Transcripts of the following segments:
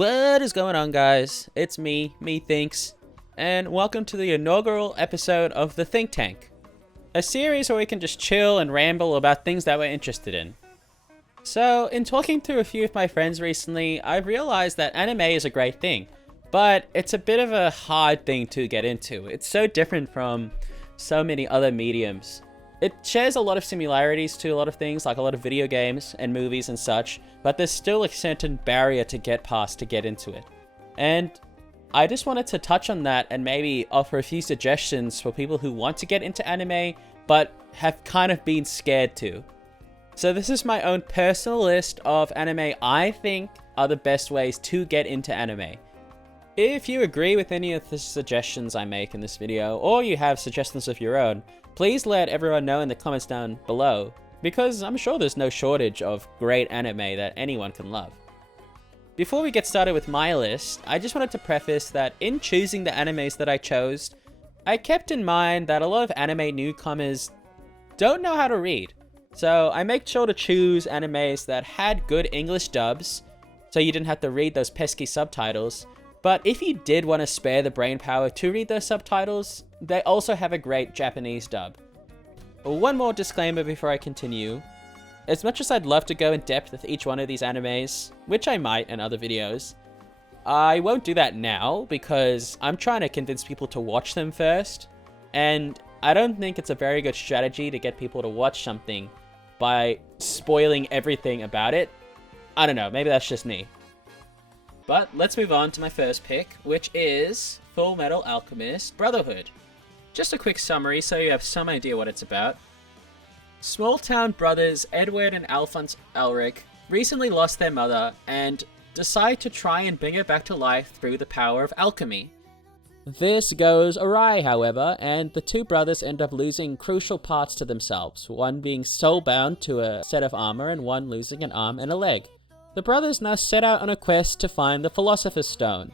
What is going on, guys? It's me Thinks, and welcome to the inaugural episode of The Think Tank, a series where we can just chill and ramble about things that we're interested in. So, in talking to a few of my friends recently, I've realized that anime is a great thing, but it's a bit of a hard thing to get into. It's so different from so many other mediums. It shares a lot of similarities to a lot of things, like a lot of video games and movies and such, but there's still a certain barrier to get past to get into it. And I just wanted to touch on that and maybe offer a few suggestions for people who want to get into anime, but have kind of been scared to. So this is my own personal list of anime I think are the best ways to get into anime. If you agree with any of the suggestions I make in this video, or you have suggestions of your own, please let everyone know in the comments down below, because I'm sure there's no shortage of great anime that anyone can love. Before we get started with my list, I just wanted to preface that in choosing the animes that I chose, I kept in mind that a lot of anime newcomers don't know how to read. So I made sure to choose animes that had good English dubs, so you didn't have to read those pesky subtitles. But if you did want to spare the brainpower to read those subtitles, they also have a great Japanese dub. One more disclaimer before I continue. As much as I'd love to go in depth with each one of these animes, which I might in other videos, I won't do that now because I'm trying to convince people to watch them first, and I don't think it's a very good strategy to get people to watch something by spoiling everything about it. I don't know, maybe that's just me. But let's move on to my first pick, which is Full Metal Alchemist Brotherhood. Just a quick summary so you have some idea what it's about. Small-town brothers Edward and Alphonse Elric recently lost their mother and decide to try and bring her back to life through the power of alchemy. This goes awry, however, and the two brothers end up losing crucial parts to themselves, one being soul-bound to a set of armor and one losing an arm and a leg. The brothers now set out on a quest to find the Philosopher's Stone,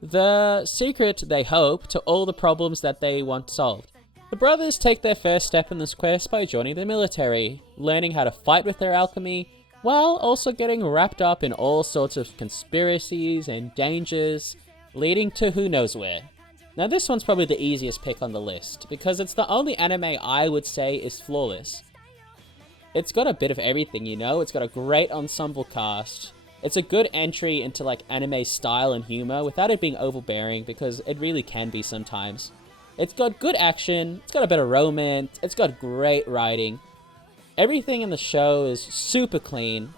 the secret, they hope, to all the problems that they want solved. The brothers take their first step in this quest by joining the military, learning how to fight with their alchemy, while also getting wrapped up in all sorts of conspiracies and dangers, leading to who knows where. Now this one's probably the easiest pick on the list, because it's the only anime I would say is flawless. It's got a bit of everything, you know? It's got a great ensemble cast. It's a good entry into like anime style and humor without it being overbearing, because it really can be sometimes. It's got good action, it's got a bit of romance, it's got great writing. Everything in the show is super clean.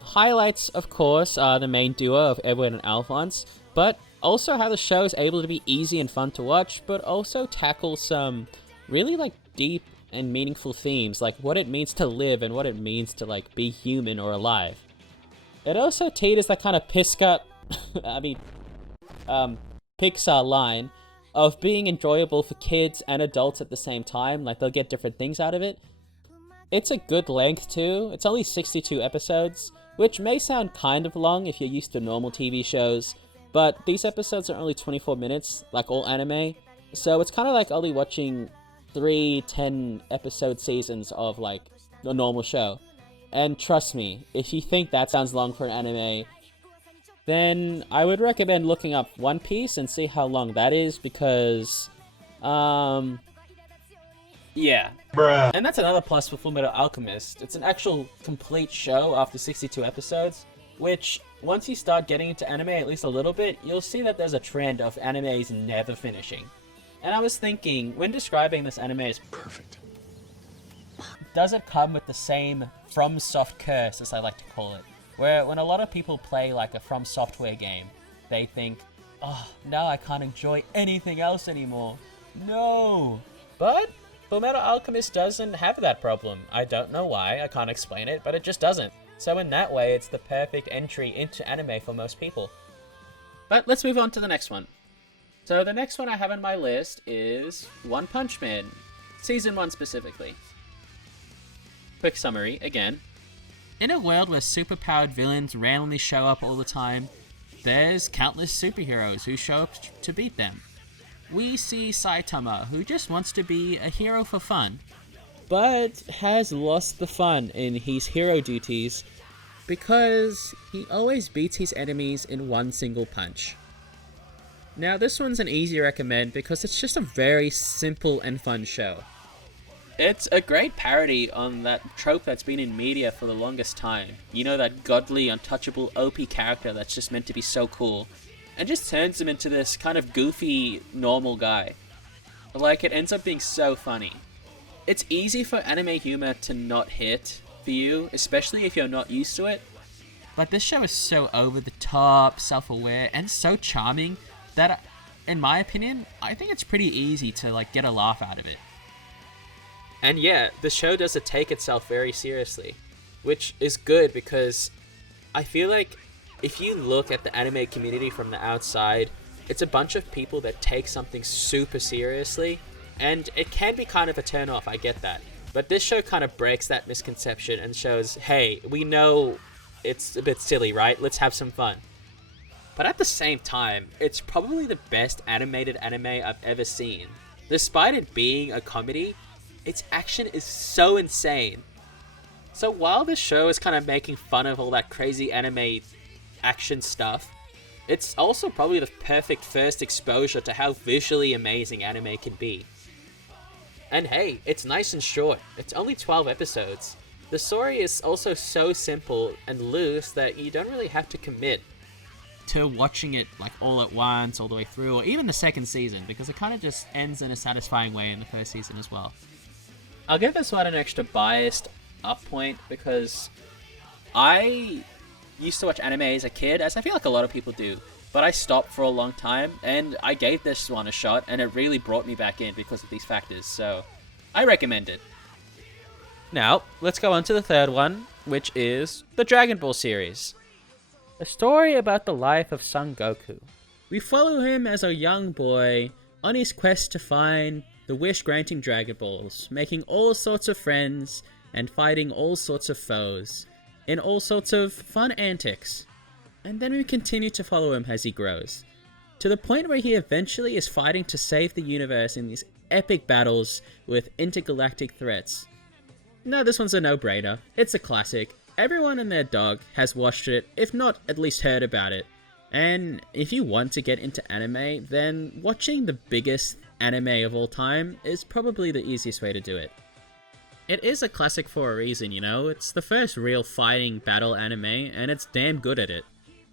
Highlights, of course, are the main duo of Edward and Alphonse, but also how the show is able to be easy and fun to watch, but also tackle some really like deep and meaningful themes, like what it means to live and what it means to like be human or alive. It also teeters that kind of Pixar line of being enjoyable for kids and adults at the same time, like they'll get different things out of it. It's a good length too, it's only 62 episodes, which may sound kind of long if you're used to normal TV shows, but these episodes are only 24 minutes, like all anime, so it's kind of like only watching 3 10-episode seasons of like a normal show. And trust me, if you think that sounds long for an anime, then I would recommend looking up One Piece and see how long that is, because yeah. Bruh. And that's another plus for Fullmetal Alchemist. It's an actual complete show after 62 episodes, which once you start getting into anime at least a little bit, you'll see that there's a trend of animes never finishing. And I was thinking, when describing this anime as Perfect. does it come with the same FromSoft curse, as I like to call it? Where when a lot of people play like a From Software game, they think, oh, now I can't enjoy anything else anymore. No! But Fullmetal Alchemist doesn't have that problem. I don't know why, I can't explain it, but it just doesn't. So in that way, it's the perfect entry into anime for most people. But let's move on to the next one. So the next one I have on my list is One Punch Man, Season 1 specifically. Quick summary, again. In a world where superpowered villains randomly show up all the time, there's countless superheroes who show up to beat them. We see Saitama, who just wants to be a hero for fun, but has lost the fun in his hero duties because he always beats his enemies in one single punch. Now this one's an easy recommend because it's just a very simple and fun show. It's a great parody on that trope that's been in media for the longest time. You know, that godly, untouchable, OP character that's just meant to be so cool, and just turns him into this kind of goofy, normal guy. Like, it ends up being so funny. It's easy for anime humor to not hit for you, especially if you're not used to it. But this show is so over the top, self-aware, and so charming that, in my opinion, I think it's pretty easy to get a laugh out of it. And yeah, the show doesn't take itself very seriously, which is good because I feel like if you look at the anime community from the outside, it's a bunch of people that take something super seriously, and it can be kind of a turn off, I get that. But this show kind of breaks that misconception and shows, hey, we know it's a bit silly, right? Let's have some fun. But at the same time, it's probably the best animated anime I've ever seen. Despite it being a comedy, its action is so insane. So while this show is kind of making fun of all that crazy anime action stuff, it's also probably the perfect first exposure to how visually amazing anime can be. And hey, it's nice and short. It's only 12 episodes. The story is also so simple and loose that you don't really have to commit to watching it all at once, all the way through, or even the second season, because it kind of just ends in a satisfying way in the first season as well. I'll give this one an extra biased up point because I used to watch anime as a kid, as I feel like a lot of people do, but I stopped for a long time, and I gave this one a shot, and it really brought me back in because of these factors, so I recommend it. Now, let's go on to the third one, which is the Dragon Ball series. A story about the life of Son Goku. We follow him as a young boy on his quest to find the wish-granting Dragon Balls, making all sorts of friends and fighting all sorts of foes in all sorts of fun antics. And then we continue to follow him as he grows, to the point where he eventually is fighting to save the universe in these epic battles with intergalactic threats. No, this one's a no-brainer. It's a classic. Everyone and their dog has watched it, if not at least heard about it. And if you want to get into anime, then watching the biggest anime of all time is probably the easiest way to do it. It is a classic for a reason, you know? It's the first real fighting battle anime, and it's damn good at it.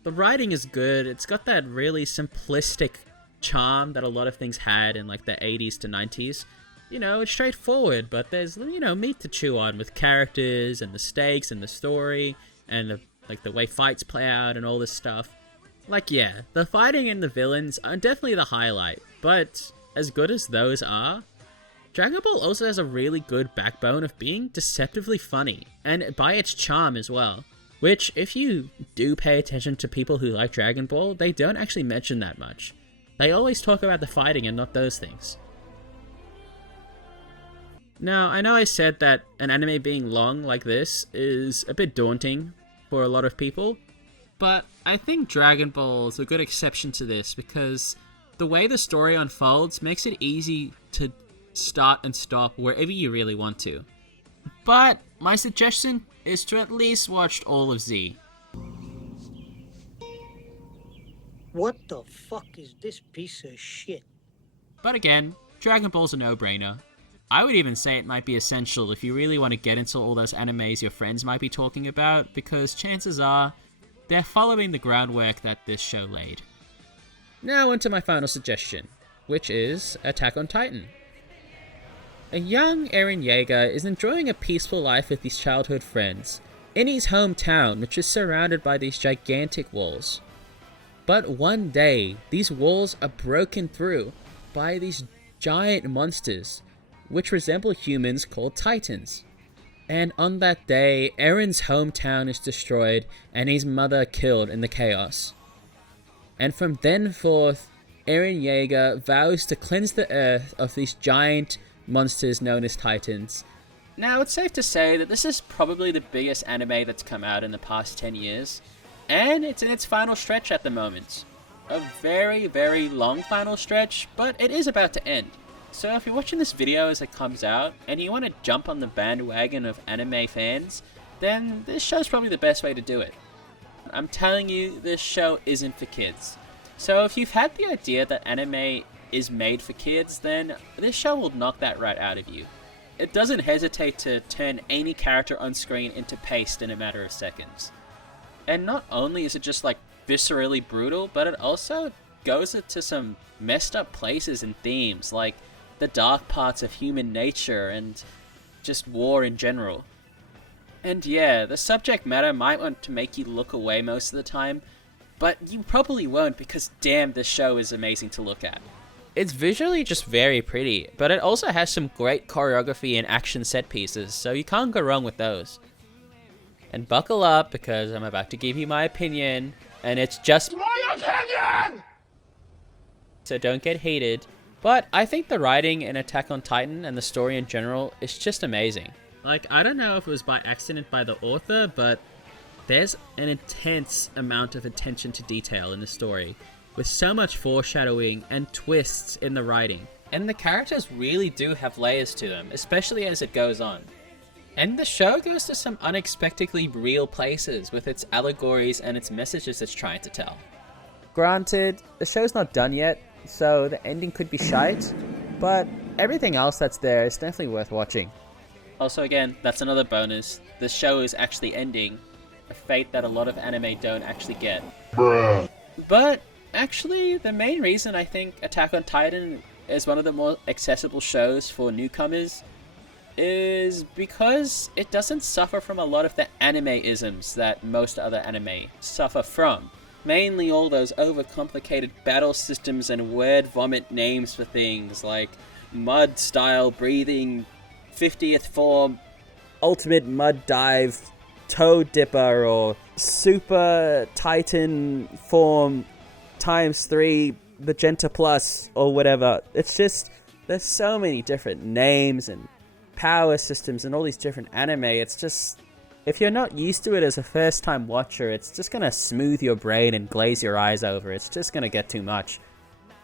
The writing is good, it's got that really simplistic charm that a lot of things had in the 80s to 90s. You know, it's straightforward, but there's, meat to chew on with characters and the stakes and the story and the way fights play out and all this stuff. Yeah, the fighting and the villains are definitely the highlight, but as good as those are, Dragon Ball also has a really good backbone of being deceptively funny, and by its charm as well. Which, if you do pay attention to people who like Dragon Ball, they don't actually mention that much. They always talk about the fighting and not those things. Now, I know I said that an anime being long like this is a bit daunting for a lot of people, but I think Dragon Ball is a good exception to this because the way the story unfolds makes it easy to start and stop wherever you really want to. But my suggestion is to at least watch all of Z. What the fuck is this piece of shit? But again, Dragon Ball's a no-brainer. I would even say it might be essential if you really want to get into all those animes your friends might be talking about, because chances are they're following the groundwork that this show laid. Now onto my final suggestion, which is Attack on Titan. A young Eren Yeager is enjoying a peaceful life with his childhood friends in his hometown, which is surrounded by these gigantic walls. But one day, these walls are broken through by these giant monsters, which resemble humans called Titans. And on that day, Eren's hometown is destroyed and his mother killed in the chaos. And from then forth, Eren Yeager vows to cleanse the earth of these giant monsters known as Titans. Now, it's safe to say that this is probably the biggest anime that's come out in the past 10 years, and it's in its final stretch at the moment. A very, very long final stretch, but it is about to end. So if you're watching this video as it comes out, and you want to jump on the bandwagon of anime fans, then this show's probably the best way to do it. I'm telling you, this show isn't for kids. So if you've had the idea that anime is made for kids, then this show will knock that right out of you. It doesn't hesitate to turn any character on screen into paste in a matter of seconds. And not only is it just like viscerally brutal, but it also goes into some messed up places and themes, like the dark parts of human nature and just war in general. And yeah, the subject matter might want to make you look away most of the time, but you probably won't because damn, this show is amazing to look at. It's visually just very pretty, but it also has some great choreography and action set pieces, so you can't go wrong with those. And buckle up because I'm about to give you my opinion, and it's just my opinion! So don't get heated, but I think the writing in Attack on Titan and the story in general is just amazing. Like, I don't know if it was by accident by the author, but there's an intense amount of attention to detail in the story, with so much foreshadowing and twists in the writing. And the characters really do have layers to them, especially as it goes on. And the show goes to some unexpectedly real places with its allegories and its messages it's trying to tell. Granted, the show's not done yet, so the ending could be shite, but everything else that's there is definitely worth watching. Also again, that's another bonus. The show is actually ending, a fate that a lot of anime don't actually get. Bruh. But actually, the main reason I think Attack on Titan is one of the more accessible shows for newcomers is because it doesn't suffer from a lot of the anime-isms that most other anime suffer from. Mainly all those overcomplicated battle systems and word vomit names for things like mud-style breathing, 50th form, ultimate mud dive, toe dipper, or super titan form ×3 magenta plus, or whatever. It's just, there's so many different names and power systems and all these different anime. It's just, if you're not used to it as a first time watcher, it's just gonna smooth your brain and glaze your eyes over. It's just gonna get too much.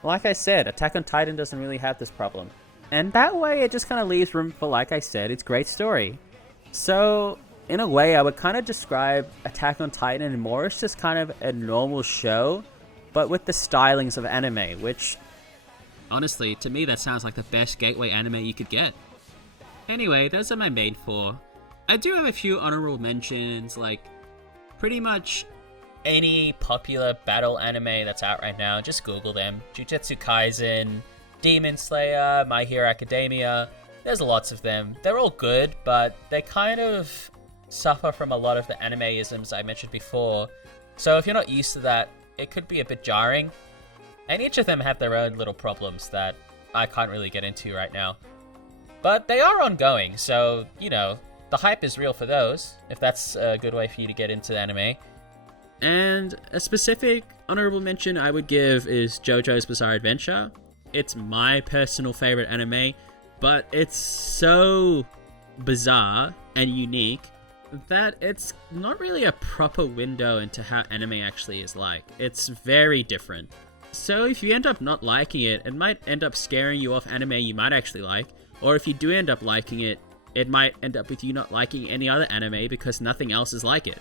Like I said, Attack on Titan doesn't really have this problem. And that way it just kind of leaves room for, like I said, its great story. So, in a way, I would kind of describe Attack on Titan more as just kind of a normal show, but with the stylings of anime, which, honestly, to me that sounds like the best gateway anime you could get. Anyway, those are my main 4. I do have a few honorable mentions, like pretty much any popular battle anime that's out right now. Just Google them. Jujutsu Kaisen, Demon Slayer, My Hero Academia. There's lots of them. They're all good, but they kind of suffer from a lot of the anime-isms I mentioned before. So if you're not used to that, it could be a bit jarring. And each of them have their own little problems that I can't really get into right now. But they are ongoing, so, you know, the hype is real for those, if that's a good way for you to get into anime. And a specific honorable mention I would give is JoJo's Bizarre Adventure. It's my personal favorite anime, but it's so bizarre and unique that it's not really a proper window into how anime actually is like. It's very different. So if you end up not liking it, it might end up scaring you off anime you might actually like, or if you do end up liking it, it might end up with you not liking any other anime because nothing else is like it.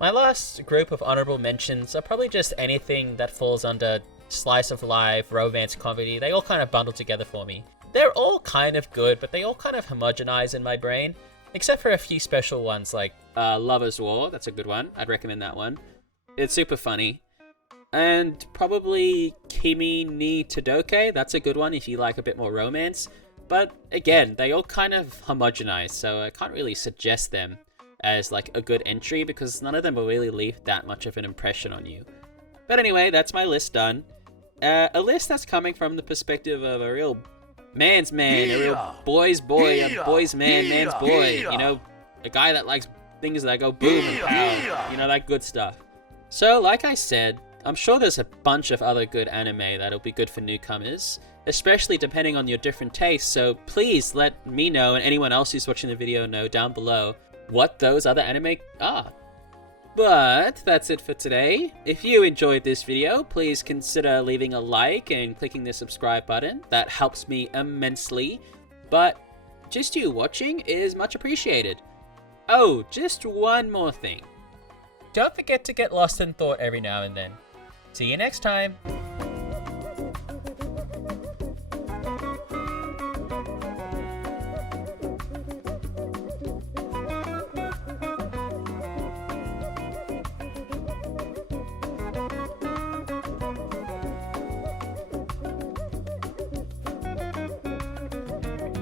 My last group of honorable mentions are probably just anything that falls under slice of life, romance, comedy. They all kind of bundle together for me. They're all kind of good, but they all kind of homogenize in my brain, except for a few special ones like Lover's War. That's a good one. I'd recommend that one. It's super funny. And probably Kimi ni Todoke. That's a good one if you like a bit more romance. But again, they all kind of homogenize, so I can't really suggest them as like a good entry because none of them will really leave that much of an impression on you. But anyway, that's my list done. A list that's coming from the perspective of a real man's man, a real boy's boy, a boy's man, man's boy. You know, a guy that likes things that go boom and pow. You know, that good stuff. So, like I said, I'm sure there's a bunch of other good anime that'll be good for newcomers, especially depending on your different tastes, so please let me know and anyone else who's watching the video know down below what those other anime are. But that's it for today. If you enjoyed this video, please consider leaving a like and clicking the subscribe button. That helps me immensely, but just you watching is much appreciated. Oh, just one more thing. Don't forget to get lost in thought every now and then. See you next time.